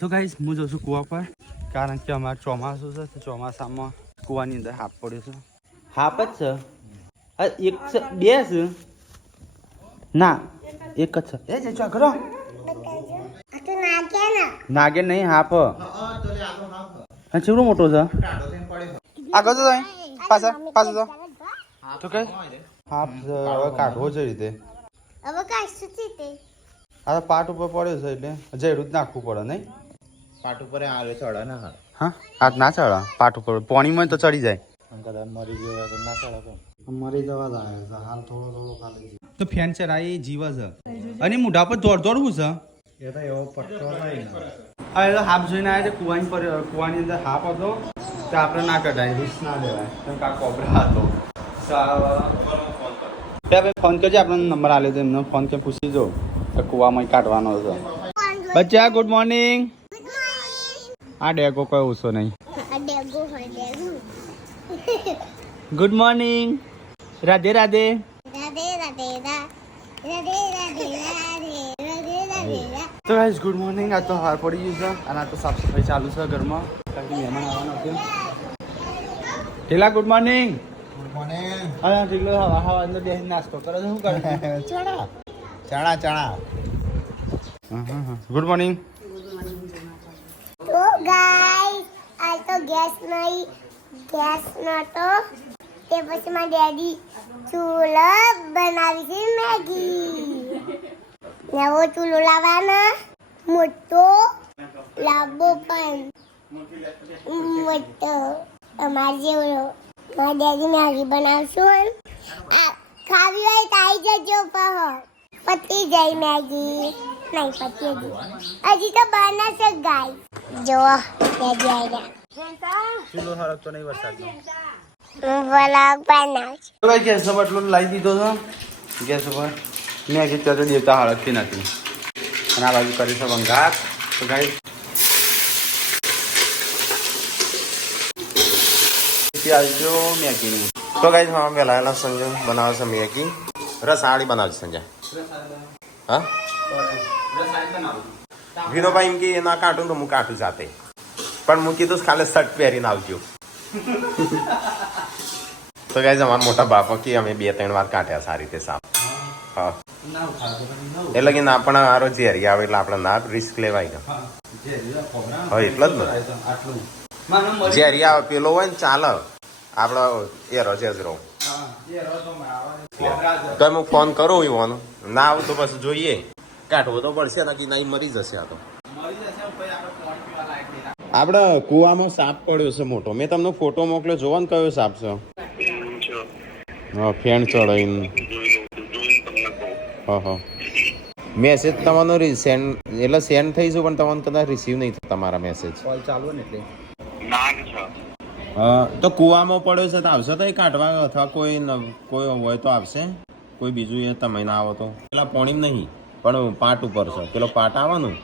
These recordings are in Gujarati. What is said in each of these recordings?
તો ગાઈસ હું જઉં છું કૂવા પર કારણ કે અમારે ચોમાસું છે તો ચોમાસામાં કૂવાની અંદર હાપ પડ્યો છે. હાપ જ છે એક છે બે છે ના એક જ છે એ જઈ કરો નાગે નહીં હાપ ચેવડો મોટો છે આગળ તો પાછા પાછું તો કઈ હાપ હવે કાઢવો છે રીતે હવે કાઢશું તે આ પાટ ઉપર પડ્યો છે એટલે જયડું જ નાખવું પડે નહીં પાટ ઉપર આવે ચડે ના હા હાથ ના ચડે પાટ ઉપર પાણીમાં તો ચડી જાય કદાચ મરી ગયો તો ના ચડે મરી જવા જાય હાલ થોડો થોડો ખાલી તો ફેન ચરાય એ જીવ છે અને મોઢા પર દોડવું છે એ તો એવો પટ્ટો થાય ને હવે તો હાફ જોઈને આવ્યા છે કૂવાની અંદર હાફ હતો તો આપણે ના કઢાય રિસ્ક ના લેવાય કેમ કે આ કોબરા હતો ફોન કરજે આપણને નંબર આલ્યો તો એમને ફોન કે પૂછી જો કે કૂવામાં કાઢવાનો હતો બચ્ચા ગુડ મોર્નિંગ આ ડેગો કોઈ ઓછો નહીં ગુડ મોર્નિંગ રાધે રાધે તો ગાઈસ ગુડ મોર્નિંગ આ તો હાર પડી ગયું છે અને આ તો સાફ સફાઈ ચાલુ છે ઘરમાં કારણ કે મહેમાન આવવાના છે ઢીલા ગુડ મોર્નિંગ હા ઢીલો હવા અંદર બેસી નાસ્તો કરે છે શું કરે ચણા ચણા ગુડ મોર્નિંગ તો ગાઈસ આ તો ગેસ નતો તે પછી મારા ડેડી ચૂલો બનાવી છે મેગી નવો ચૂલો લાવવાનો મોટો લાંબો પણ મોટો અમારે જેવડો મારા ડેડી મેગી બનાવશું આ ખાવી હોય તો આવી જજો પતી જાય મેગી નહીં પતી હજી તો બનાવશે ગાય જો મેગી આવી ચૂલો હરકતો નહીં વરસાદનો વ્લોગ બનાવશે તો ભાઈ ગેસ પર એટલું લાવી દીધો છે ગેસ ઉપર મેગી તો દેવતા હળગતી નથી અને આ બાજુ કરી છે વંગાર તો ગાઈ આવજો મેગીની તો ગાઈસ હા વેલા સંજય બનાવે છે મેગી રસાળી બનાવે છે સંજય હા વિનોભાઈ એમ કે ના કાઢું તો હું કાઢું જાતે પણ હું કીધું ખાલી શર્ટ પહેરીને આવજો તો ગાઈસ અમારા મોટા બાપા કે અમે 2-3 વાર કાઢ્યા સારી રીતે સાપ હા એટલે કે ના પણ આરો ઝેરી આવે એટલે આપણે ના રિસ્ક લેવાય ને હા એટલે જ ને ઝેરી આવે પેલો હોય ને ચાલે આપણે એ રજેજરો તો હું ફોન કરું ઈવોનો ના આવું તો બસ જોઈએ કાઢવો તો પડશે ને નહીં મરી જશે આ તો આપણે કુવામાં સાપ પડ્યો છે મોટો મેં તમને ફોટો મોકલ્યો જોવા ને કયો સાપ છે હા ફેણ ચડાવીને હા મેસેજ તમારો સેન્ડ એટલે સેન્ડ થઈશું પણ તમને કદાચ રિસીવ નહીં થતા તમારા મેસેજ કોલ ચાલુ ને એટલે તો કુવામાં પડ્યો છે તો આવશે તો એ કાઢવા અથવા કોઈ હોય તો આવશે કોઈ બીજું એ તમે ના આવો તો પેલા પોણીમ નહીં પણ પાટ ઉપર છે પેલો પાટ આવવાનું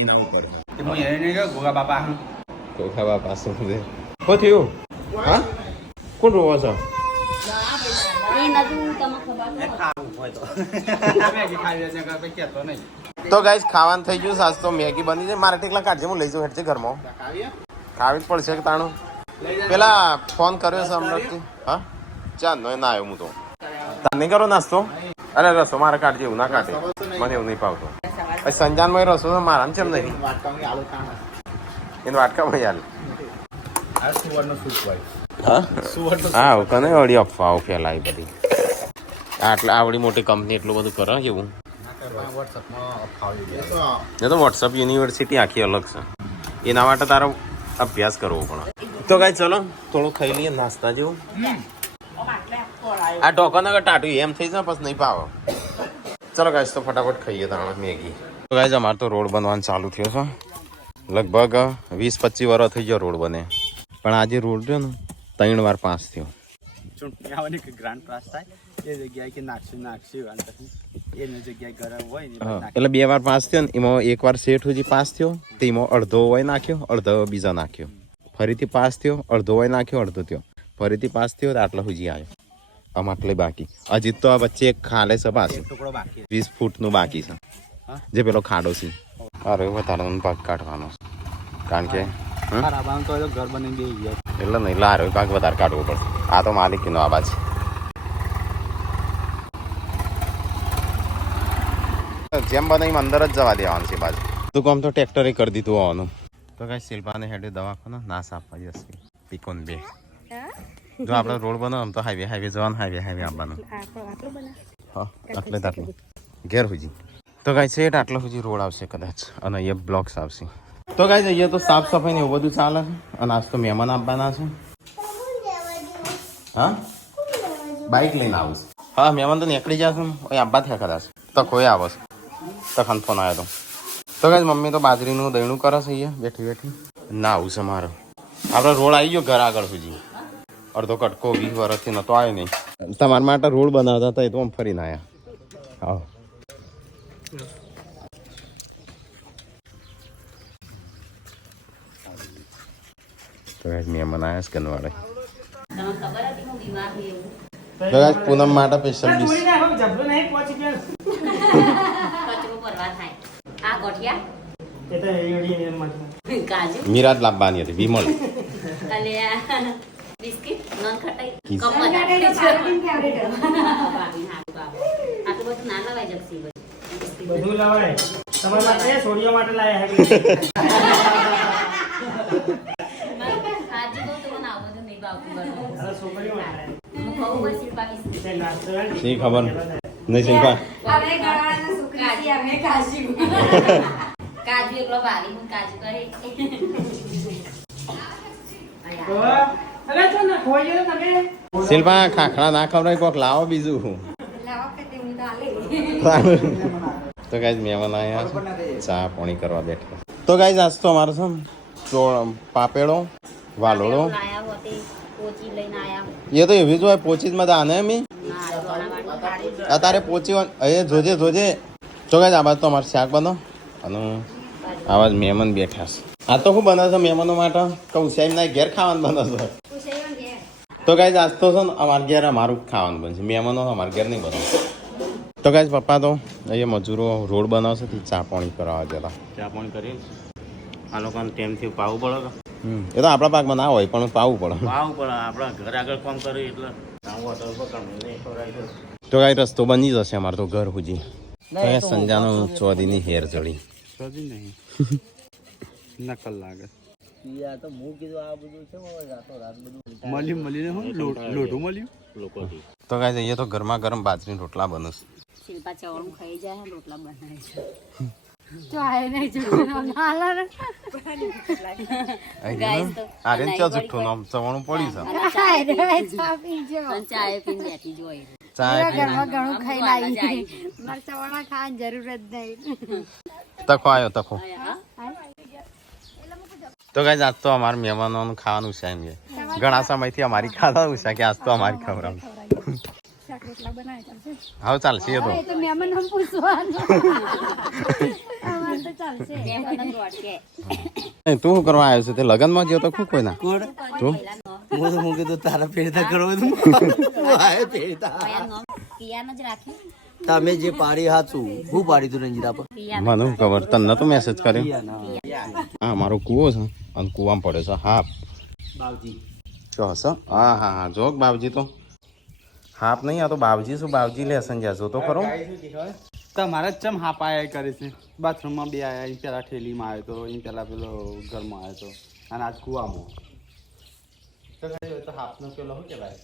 એના ઉપર હું એને નહીં કહું ગોગા બાપા કોખા બાપા શું છે શું થયું હા કોણ રોવો છો તો ગાઈસ ખાવાનું થઈ ગયું સાસ તો મેગી બની છે મારે ટેકલા કાઢજે હું લઈ જાઉં હેઠ છે ઘરમાં ખાવી જ પડશે કે તાણું પેલા ફોન કર્યો છે હમણાં હા ચાલ નો ના આવ્યો હું તો તાર નહીં કરો નાસ્તો અરે રસો મારે કાઢજે એવું ના કાઢે મને એવું નહીં પાવતો સંજાનમાં રસો તો મારા ચેમ નહીં એને વાટકામાં યાર હા કને વળી અફવાઓ ફેલાય બધી આટલા આવડી મોટી કંપની એટલું બધું કરે કેવું એ તો વોટ્સઅપ યુનિવર્સિટી આખી અલગ છે એના માટે તારો અભ્યાસ કરવો પડે તો કાંઈ ચલો થોડું ખાઈ લઈએ નાસ્તા જેવું આ ઢોકાના ટાટું એમ થઈ જાય પછી નહીં ભાવે ચલો ગાઈસ તો ફટાફટ ખાઈએ તાણે મેગી તો ગાઈસ અમારે તો રોડ બનવાનું ચાલુ થયો છે લગભગ 20-25 વર્ષ થઈ ગયો રોડ બને પણ આજે રોડ રહ્યો ને 3 વાર પાસ થયો ચૂંટણી આવવાની કે ગ્રાન્ડ પાસ થાય એ જગ્યાએ કે નાખશું અને પછી એની જગ્યાએ ગરમ હોય ને એટલે 2 વાર પાસ થયો ને એમાં 1 વાર શેઠ સુધી પાસ થયો તેમાં અડધો હોય નાખ્યો અડધો બીજા નાખ્યો ફરીથી પાસ થયો અડધો હોય નાખ્યો અડધો થયો ફરીથી પાસ થયો આટલા સુધી આવ્યો આમ આટલે બાકી હજી તો આ વચ્ચે એક ખાલે છે પાછું 20 ફૂટનું બાકી છે જે પેલો ખાડો છે અરે વધારે ભાગ કાઢવાનો છે. કારણ કે ખરાબ આમ તો ઘર બની દઈ ગયા. એટલે નહીં એટલે આરો ભાગ વધારે કાઢવો પડશે. આ તો માલિકીનો આવાજ છે. જેમ બનાવી અંદર જ જવા દેવાનું છે બાજુ. તું કામ તો ટ્રેક્ટરે કરી દીધું હોવાનું. તો કઈ શિલ્પાને હેડે દવાખાનો નાશ આપવા જશે પીકોન 2. જો આપણે રોડ બનાવો આમ તો હાઈવે જવાનું હાઈવે આવવાનું. હા આટલે ઘેર સુધી તો કાંઈ છે આટલો સુધી રોડ આવશે કદાચ અને અહીંયા બ્લોક્સ આવશે. તો કાંઈ અહીંયા તો સાફ સફાઈ ને એવું બધું ચાલે છે. અને આજ તો મહેમાન આપવાના છે. હા બાઇક લઈને આવું છું. હા મહેમાન તો નીકળી જશે અહીં આબા થયા કદાચ તો કોઈ આવે છે. તખન ફોન આવ્યો તો કાંઈ મમ્મી તો બાજરીનું દહીણું કરે છે અહીંયા બેઠી ના આવું છે મારો. આપણે રોડ આવી ગયો ઘર આગળ સુધી. અડધો કટકો 20 વર્ષથી નતો આવ્યો નહીં. તમારા માટે રોડ બનાવતા હતા એ તો આમ ફરીને આવ્યા. હા તો મહેમાન આવ્યા છે કનવાડે. પૂનમ માટે સ્પેશિયલ ડીશ મીરાજ લાવવાની હતી વિમલ. બધું લવાય તમારા માટે છોડીઓ માટે લાયા હે શી ખબર નહીં શિલ્પા કાજુ એકલો ભારી હું કાજુ કરે શિલ્પા ખાખરા ના ખવડાય કોક લાવો બીજું. તો ગાઈઝ મહેમાન આવ્યા છે ચા પાણી કરવા બેઠા. તો ગાઈઝ આજ તો અમારો છે પાપેડો વાલોડો એ તો એવી જ હોય પોચી જ મજા આને અમે અત્યારે પોચી એ જોજે તો ગાઈઝ આ બાદ તો અમારે શાક બનો અને આવા જ મહેમાન બેઠા છે. આ તો શું બને છે મહેમાનો માટે કહું સાહેબ ના ઘેર ખાવાનું બને છે. તો ગાઈઝ આજ તો છે ને અમારા ઘેર અમારું ખાવાનું બનશે મહેમાનો અમારા ઘેર નહીં બને. તો ગાઈઝ પપ્પા તો અહીંયા મજૂરો રોડ બનાવશે તે ચા પાણી કરાવવા જતા. ચા પાણી કરીએ આ લોકોને ટાઈમથી પાવું પડે. એ તો આપણા પાકમાં ના હોય પણ પાવું પડે. આપણા ઘર આગળ કામ કરીએ એટલે તો કાંઈ રસ્તો બની જશે અમારે તો ઘર સુધી. સંજાનો ચોદીની હેર ચડી નહીં નકલ લાગે. મળીને લોઢું મળ્યું. તો કાંઈ જઈએ તો ગરમા ગરમ બાજરી રોટલા બને. શિલ્પા ચવણું ખાઈ જાય રોટલા બનાવે છે. ચવાણું પડ્યું ચાય પીને બેઠી જોઈ છે. તખો આવ્યો તખો. તો ગાઈઝ આજ તો અમારા મહેમાનોનું ખાવાનું છે એમ ઘણા સમયથી અમારી ખાવાનું છે કે આજ તો અમારી ખબર હા ચાલશે એ તો તું શું કરવા આવ્યો છે તે લગ્નમાં ગયો તો શું કોઈ ના તું તારા પેડતા કરો પિયાનો જ રાખી તમે જે પાડી હાચું હું પાડી તું રંજીતા પર મને શું ખબર તને તો મેસેજ કર્યો. હા મારો કૂવો છે અને કૂવામાં પડે છે હાપ બાવજી હા હા જો બાવજી તો હાપ નહીં આ તો બાવજી શું બાવજી લેસન જાશો તો ખરો. તમારે ચમ હાપ આયા કરે છે બાથરૂમમાં બે આયા અહીં પેલા ઠેલીમાં આવ્યો તો અહીં પેલા પેલો ઘરમાં આવ્યો તો અને આજ કુવામાં તો હાપનો પેલો શું કહેવાય.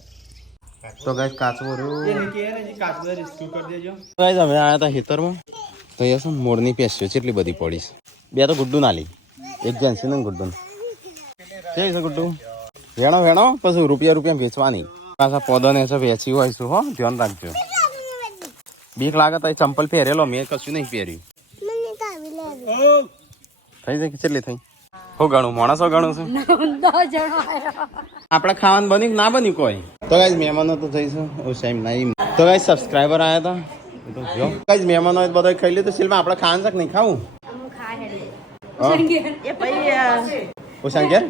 તો ગાઈસ કાચવો રહ્યો કાચું રેસ્ક્યુ કરી દેજો. ગાઈસ અમે આવ્યા હતા ખેતરમાં તો એ છે મોરની પેસ્યો કેટલી બધી પડી છે. બે તો ગુડ્ડુ ના લી એક જેન્સી ને ગુડ્ડુ છે ગુડ્ડુ વેણો પછી રૂપિયા વેચવાની પાછા પોદો ને વેચી હોય શું હો ધ્યાન રાખજો. બીક લાગે તો ચંપલ પહેરેલો મેં કશું નહીં પહેર્યું. થઈ જાય કેટલી થઈ હું ગણું માણસો ગણું છું આપણે ખાવાનું બન્યું ના બન્યું કોઈ. તો ગાઈસ મહેમાનો તો જઈશું ઓછાઈમ નહીં. તો ગાઈસ સબસ્ક્રાઈબર આવ્યા હતા ગાઈસ મહેમાનો બધા ખાઈ લીધું સિલ્વા આપણે ખાવાનું છે કે નહીં ખાવું ઓછા ઘેર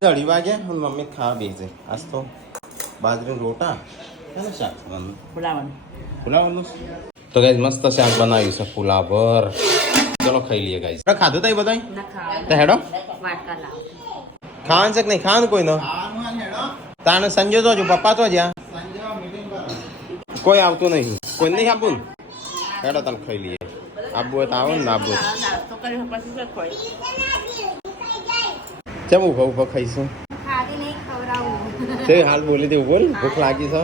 2:30 વાગે મમ્મી ખાવા બેસે. આજ તો બાજરીનું રોટા શાક ફુલાવાનું તો ગાઈસ મસ્ત શાક બનાવ્યું છે પુલાવર. ચલો ખાઈ લઈએ ગાઈસ. ખાધું તઈ બધાય ના ખાવા તો હેડો વાટકા લાવ ખાવાનું છે કે નહીં ખાવાનું કોઈ નો તાને સંજય તો હજુ પપ્પા તો જ્યાં કોઈ આવતું નહીં કોઈ નહીં આપવું ને હેડો તને ખાઈ લઈએ આપવું હોય તો આવો ને ના આપવું નાસ્તો કર્યો પછી કોઈ ચમ ઉભા ઉભા ખાઈશું ખાલી નહીં ખવડાવું તે હાલ બોલી દેવું બોલ ભૂખ લાગી છે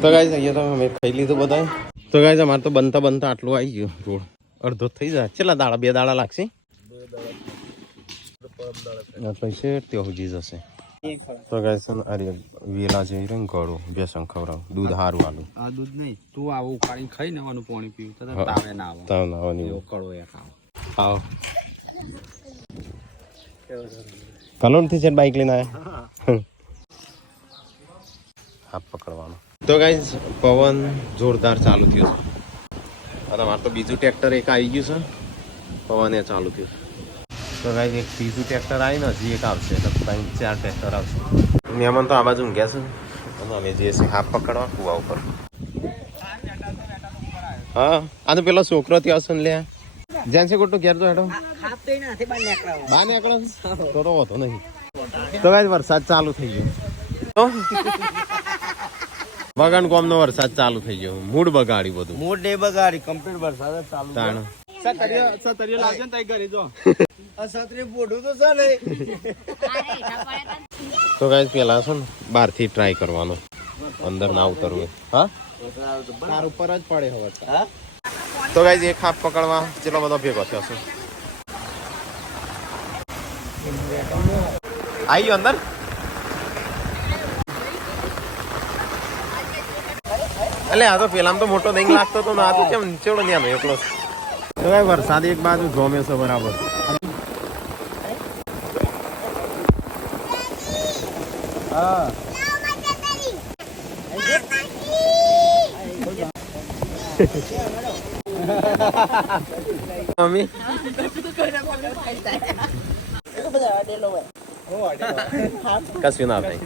તો ગાઈસ અહીંયા તો અમે ખાઈ લીધું બધા તો ગાઈસ અમારે તો બનતા બનતા આટલું આવી ગયું રોડ અડધો થઈ જાય કેટલા દાડા 2 દાડા લાગશે પૈસે ત્યાં સુધી જશે તો ગાઈસ અરે વેલા જઈ રહ્યું ગળું બેસન ખવડાવું દૂધ સારું આલું આ દૂધ નહીં તું આવું ઉકાળીને ખાઈ નાવાનું પાણી પીવું તો તાવે ના આવે તાવ ના આવવાની એવો કડવો એક આવો આવો કલોલથી છે બાઇક લઈને આવ્યા હાથ પકડવાનો તો ગાઈસ પવન જોરદાર ચાલુ થયો છે અને મારે તો બીજું ટ્રેક્ટર એક આવી ગયું છે પવન એ ચાલુ થયું તો ગાઈસ એક બીજું ટ્રેક્ટર આવી ને હજી એક આવશે એટલે 3-4 ટ્રેક્ટર આવશે મહેમાન તો આ બાજુ ઊંઘ્યા છે અને અમે જઈએ છીએ હાથ પકડવા કુવા ઉપર હા આનો પેલો છોકરો ત્યાં હશે ને લે જ્યાં છે ગોટું ઘેર તો હેડો બહાર નીકળો તો હોતો નહીં તો ગાઈસ વરસાદ ચાલુ થઈ ગયો બગાન ગામનો વરસાદ ચાલુ થઈ ગયો મૂડ બગાડી બધું મૂડ ડે બગાડી કમ્પ્લીટ વરસાદ ચાલુ તાણ સતરિયો લાવજે ને તઈ ઘરે જો તો ગાઈસ પેલા છે ને બહારથી ટ્રાય કરવાનો અંદર ના ઉતરવું હા તાર ઉપર જ પડે હવે તો ગાઈસ એક હાથ પકડવા ચેટલો બધો ભેગો થયો છે આવી ગયો અંદર એટલે આ તો પેલામાં તો મોટો દહીં લાગતો હતો ને આ તો કેમ ચેવડો ન્યાનો એકલો તો ભાઈ વરસાદ એક બાજુ જોમે છે બરાબર હા મમ્મી કશું ના થાય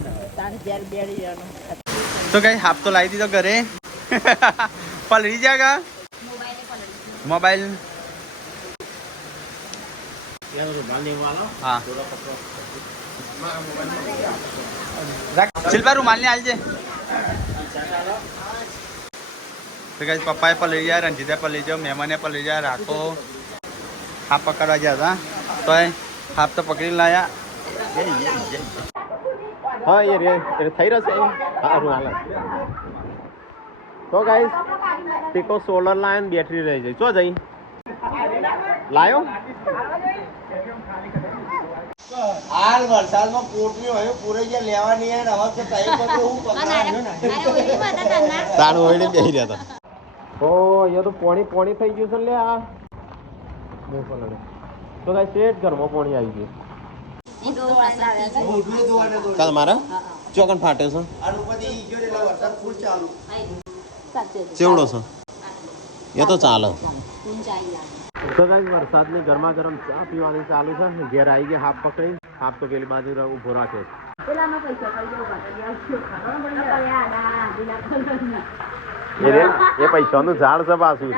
તો કઈ હાફ તો લાવી દીધો ઘરે પલળી જાગા મોબાઈલ હા શિલ્પા રૂમાલ ને આલજે તો કઈ પપ્પાએ પલળી જાય રંજીતે પલળી જાવ મહેમાને પલળી જાય રાખો હાફ પકડવા ગયા હતા તો હાફ તો પકડી લાયા હા એ રે થઈ રહેશે હા હાલ તો ગાઈસ ટીકો સોલર લાઈન બેટરી રહી જાય ચો જઈ લાયો હાલ વરસાદમાં પોટવી હોય પૂરે ગયા લેવાની હે હવે તો ટાઈમ પર હું તાણું હોઈને બેહી રહ્યા હતા ઓ એ તો પોણી થઈ ગયું છે લે આ તો ગાઈસ સ્ટ્રેટ ઘરમાં પોણી આવી ગયું કાલ મારા ચોકન ફાટે છે ચેવડો છે એ તો ચાલે તો ગાઈસ વરસાદની ગરમા ગરમ ચા પીવાની ચાલુ છે ઘેર આવી ગયા હાફ પકડી હાફ તો પેલી બાજુ ઊભો રાખે એ પૈસાનું ઝાડ છે પાછું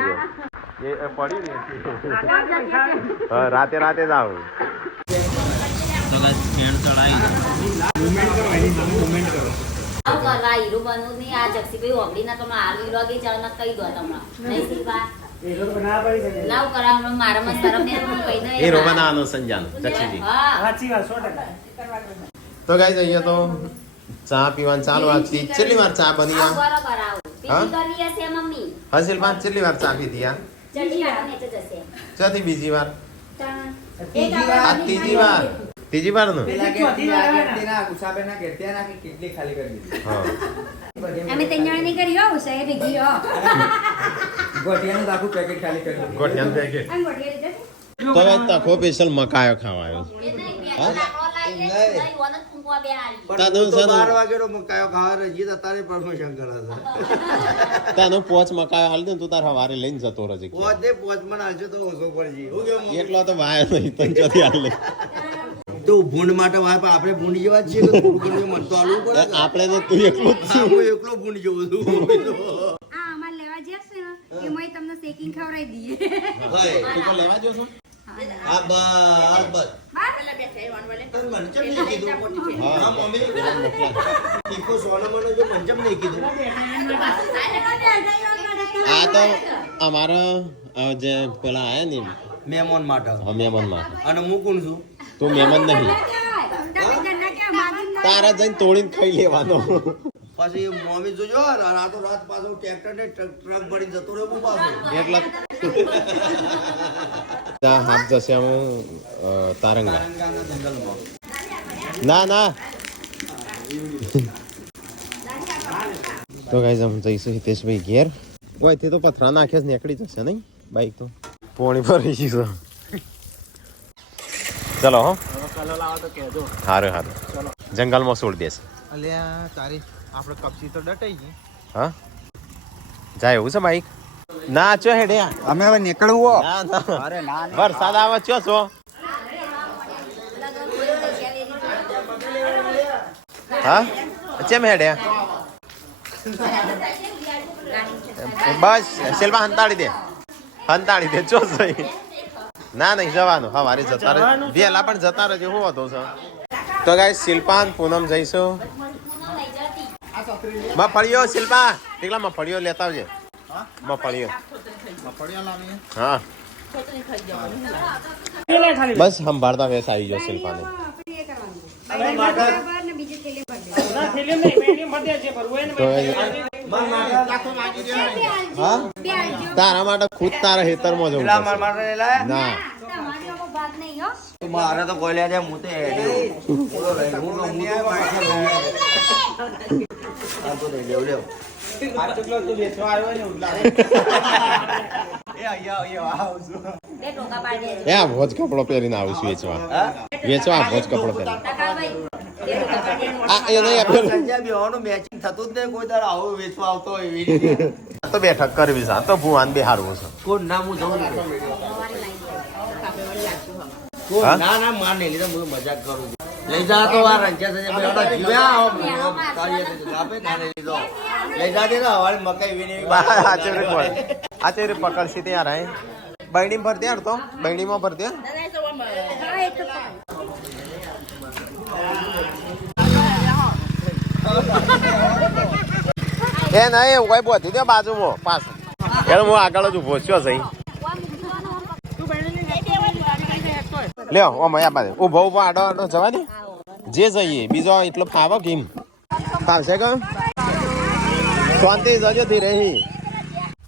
એ પડી ને રાતે જ આવું કરવા હીરો બનવું નહીં આ જક્ષીભાઈ ઓગળી ના તમે હાલ હીરો આગળ ચાલ કહી દો તમને નહીં શીખવા લાવ કરાવ મારા મસ્ત તરફ ને કહી દે એ રોબાનાનો સંજાન જક્ષીજી તો ગાઈસ અહીંયા તો ચા પીવાનું ચાલુ આ કેટલી વાર ચા બની આ બરાબર આવો બીજી કરવી હશે મમ્મી હસીલ પાંચ કેટલી વાર ચા પીધી આ જલ્દી આવો ને તો જશે ચાથી બીજી વાર એક આ ત્રીજી વાર નું હા અમે ત્રણ જણા ની કરી હો સાહેબ ભેગી હો ગોઠિયાનું પેકેટ આમ ગોઠિયા લીધા તો હવે તખો સ્પેશિયલ મકાયો ખાવાયો તાનો પોચ મકાયો હાલ દે તું તાર હવારે લઈને જતો રહેજે એટલો તો વાય નહીં તન ચોથી હાલ લે તો ભૂંડ માટે વાય પણ આપણે ભૂંડ જેવા જ છીએ કે થોડું ઘણું મન તો આલવું પડે ને. આપણે તો તું એકલો જ હા, હું એકલો ભૂંડ જેવો છું આ અમાર લેવા જશે ને એમાંય તમને શેકિંગ ખવડાવી દઈએ ભાઈ તું તો લેવા જો છો આ બસ મને ચમ નહીં કીધું હા મમ્મી ટીકો સોના મને જો મને ચમ નહીં કીધું આ તો અમારા જે પેલા આયા ને મહેમાન માટે મહેમાન માટે અને હું કોણ છું તું મહેમાન નહીં તારા જઈને તોડીને ખાઈ લેવાનો પછી મમ્મી જોજો રાતો રાત પાછો ટ્રેક્ટર ને ટ્રક ભરી જતો રહ્યો પાછો એટલે હાથ જશે હું તારંગા ના ના તો ગાઈઝ અમે જઈશું હિતેશભાઈ ઘેર ઓયથી તો પથરા નાખે જ નીકળી જશે નહીં બાઈક તો પોણી પર રહી ગયું ચલો હો સારું સારું જંગલમાં છોડી દેશે અલ્યા તારી આપણે કપસી તો ડટાઈ ગઈ હા જાય એવું છે બાઈક ના ચો હેડે અમે હવે નીકળવું ના ના અરે ના વરસાદ આવે ચો છો હા ચેમ હેડે બસ શેલમાં હંતાડી દે ચો સહી ના નહીં જવાનું હવારે જતા રહે વહેલા પણ જતા રહેજો શું હતો સર તો ગાય શિલ્પાન પૂનમ જઈશું મફળીઓ શિલ્પા ટીકલા મફળીઓ લેતા આવજે મફળીઓ હા બસ સંભાળતા વેસ આવી ગયો શિલ્પાને તો હા તારા માટે ખુદ તારા ખેતરમાં જવું ના મારે તો કોઈ લે હું તો એ આ ભોજ કપડો પહેરીને આવું છું વેચવા આ ભોજ કપડો પહેરી આ એ નહીં બેવાનું મેચિંગ થતું જ નહીં કોઈ તારે આવું વેચવા આવતો હોય એવી રીતે તો બેઠક કરવી છે તો ભુવાન બે હારવું છે કોણ ના હું જઉં ના ના માર નહીં લીધા હું મજાક કરું છું લઈ જા તો આ રંજા સજા બેડા જીવ્યા આપે ના લીધો લઈ જા દે હવારે મકાઈ વીણી આચેરે પકડશે ત્યાં રહે બૈડી ભર દે તો બૈડીમાં ભર દે એ નહીં એવું કઈ બોધી દે બાજુમાં પાછું એટલે હું આગળ જ ઉભો છું સહી લ્યો ઓ મયા બાજુ ઉભો ઉભો આડો આડો જવા દે જે જઈએ બીજો એટલો ફાવો કેમ ફાવશે કે શાંતિ જજો ધીરે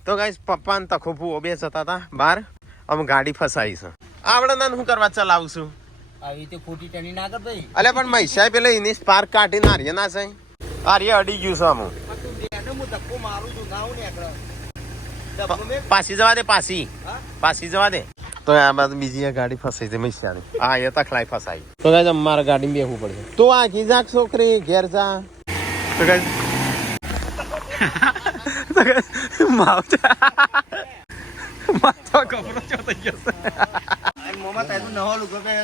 તો ગાઈસ પપ્પા ને તખો ભૂવો બે જતા હતા બહાર અમે ગાડી ફસાઈ છે આવડે ના શું કરવા ચલાવશું આવી રીતે ખોટી ટણી ના કર ભાઈ અલે પણ મૈસાઈ પેલો એની સ્પાર્ક કાઢી નારીએ ના છે આર્ય અડી ગયું છે અમુક હું ધક્કો મારું છું ના હું નીકળે પાછી જવા દે પાછી જવા દે તો આ બાદ બીજી ગાડી ફસાઈ છે મૈસાની હા એ તખલાઈ ફસાઈ તો ગાઈસ અમારે ગાડી બેહવું પડશે તો આ કી જા છોકરી ઘેર જા તો ગાઈસ માથા કપડો ચો થઈ ગયો છે મોમાં તારું નવા લુગો કે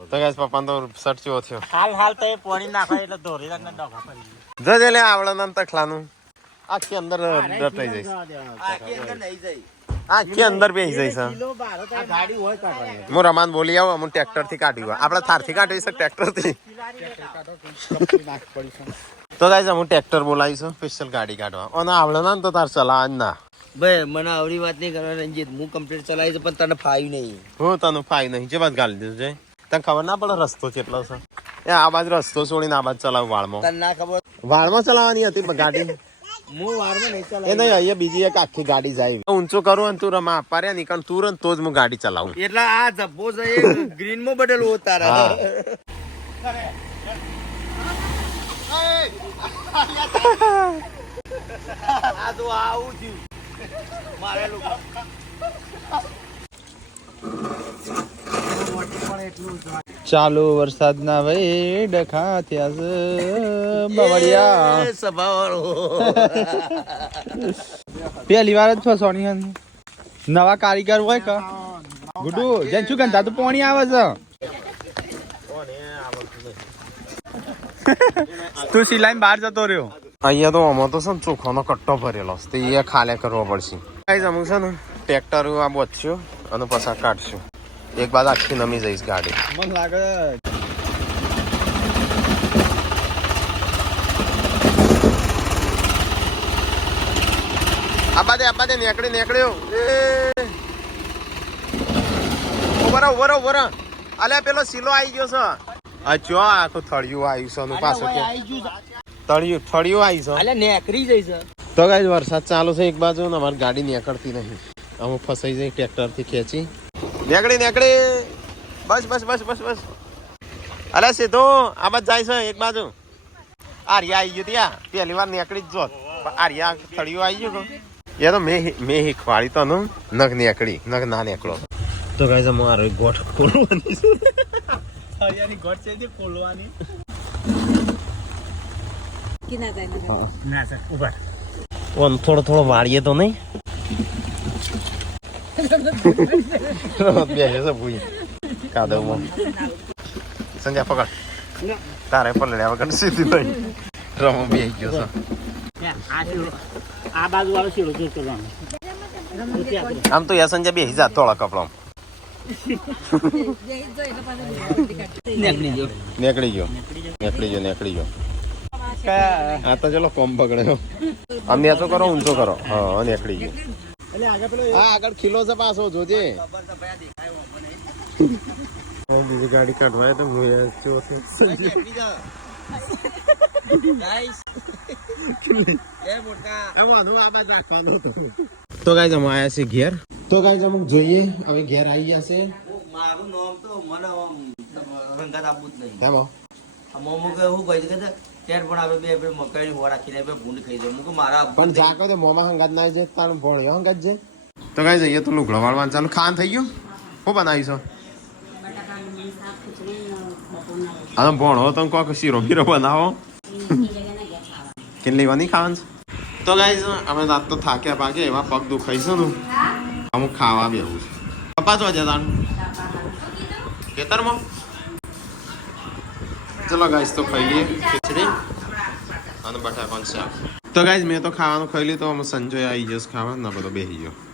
તો ગાઈસ પપ્પા તો શર્ટ ચો થયો હાલ તો એ પાણી નાખે એટલે ધોરી રંગના ડોકા પડી જજે લે આવળા તખલાનું આખી અંદર ડટાઈ જઈશ આખી અંદર નહીં જાય આખી અંદર બેસી જઈશ આ ગાડી હોય કાઢવાની હું રમાન બોલી આવું અમુક ટ્રેક્ટર થી કાઢ્યું આપણે થારથી કાઢવી છે ટ્રેક્ટર થી તો ગાઈસ હું ટ્રેક્ટર બોલાવીશું સ્પેશિયલ ગાડી કાઢવા અને આવડે ના તો તાર ચલાવ ના ભાઈ મને આવડી વાત નહીં કરવા રંજીત હું કમ્પ્લીટ ચલાવી છે પણ તને ફાવી નહીં હું તને ફાઈ નહીં જે વાત ગાલી દીધું છે તને ખબર ના પડે રસ્તો કેટલો છે એ આ બાજુ રસ્તો છોડીને આ બાજુ ચલાવ વાળમાં તને ના ખબર વાળમાં ચલાવવાની હતી ગાડી હું વારમાં નહીં એ ચલાવી નહીં અહીંયા બીજી એક આખી ગાડી જાય ઊંચો કરું અને તું રમા પાર્યા નીકળ તુરંત તો જ હું ગાડી ચલાવું એટલે આ ધબ્બો છે એ ગ્રીન માં બદલવો તારા હા. આ તો આવું થયું મારેલું ચાલુ વરસાદના વેડ ખાત્યા છે બવડિયા સભાવાળો પહેલી વાર જ ફસવાની નવા કારીગર હોય કે ગુડુ જેન શું ગંધા તો પાણી આવે છે તું સિલાઈ બહાર જતો રહ્યો અહીંયા તો આમાં તો છે ને ચોખાનો કટ્ટો ભરેલો છે તે એ ખાલે કરવો પડશે ગાઈસ અમુક છે ને ટ્રેક્ટર આ બોધશું અને પછી કાઢશું એક બાદ આખી નમી જઈશ ગાડી મને લાગે આબાદે નીકળ્યો ઉભરો અલે પેલો સિલો આવી ગયો છે આ ચો આખું થળિયું આવ્યું છે અને પાછું થળિયું આવી છે અલ્યા નેકરી જઈશ તો ગાઈસ વરસાદ ચાલુ છે એક બાજુ ને અમારી ગાડી નીકળતી નહીં અમુક ફસાઈ જાય ટ્રેક્ટર થી ખેંચી નીકળી બસ અલે સીધો આ બાજુ જાય છે એક બાજુ આર્યા આવી ગયું ત્યાં પહેલી વાર નીકળી જ જોત આર્યા થળિયું આવી ગયું એ તો મેં શીખવાડી તને નખ નીકળી નખ ના નીકળો તો ગાઈસ અમારે ગોઠ ખોલવાની છે હરિયાની ગોઠ છે જે ખોલવાની ના સર ઉભા ઓન થોડો વાળીએ તો નહીં બેસે છે ભૂઈ કાદવમાં સંજય પકડ તારે પલડ્યા વગર સીધી નહીં રમો બેસી ગયો છે આ બાજુ આવે છે રોજ કરવાનું આમ તો યા સંજય બેસી જા થોડા કપડાં નીકળી ગયો આ તો ચલો કોમ પકડ્યો અમને તો કરો ઊંચો કરો હા નીકળી ગયો હા આગળ ખીલો છે પાછો જોજે બીજી ગાડી કાઢવાય તો તો ગાઈસ અમે આયા છે ઘેર તો ગાઈસ અમુક જોઈએ હવે ઘેર આવી ગયા છે મારું નામ તો મને રંગાત આપવું જ નહીં તેમાં અમુક એવું કહે છે કે ત્યાર પણ આપણે બે મકાઈ હોવા રાખીને ભૂંડ ખાઈ જાય મુક મારા પણ જાકો તો મોમાં હંગાત ના છે તારું ભોળ્યો હંગાત છે તો ગાઈસ અહીંયા તો લુગડો વાળવાનું ચાલુ ખાવાનું થઈ ગયું શું બનાવીશું આ ભોણો તો કોક શીરો બીરો બનાવો કેટલી વાની ખાવાનું તો ગાઈસ અમે રાત તો થાક્યા પાકે એવા પગ દુખાઈ છે ને અમુક ખાવા બેવું છે પપ્પા જો જતા ખેતરમાં ચલો ગાઈસ તો ખાઈ લઈએ ખીચડી અને બટાકાનું શાક તો ગાઈસ મેં તો ખાવાનું ખાઈ લીધું અમે સંજય આવી જશે ખાવા ના બધો બેસી ગયો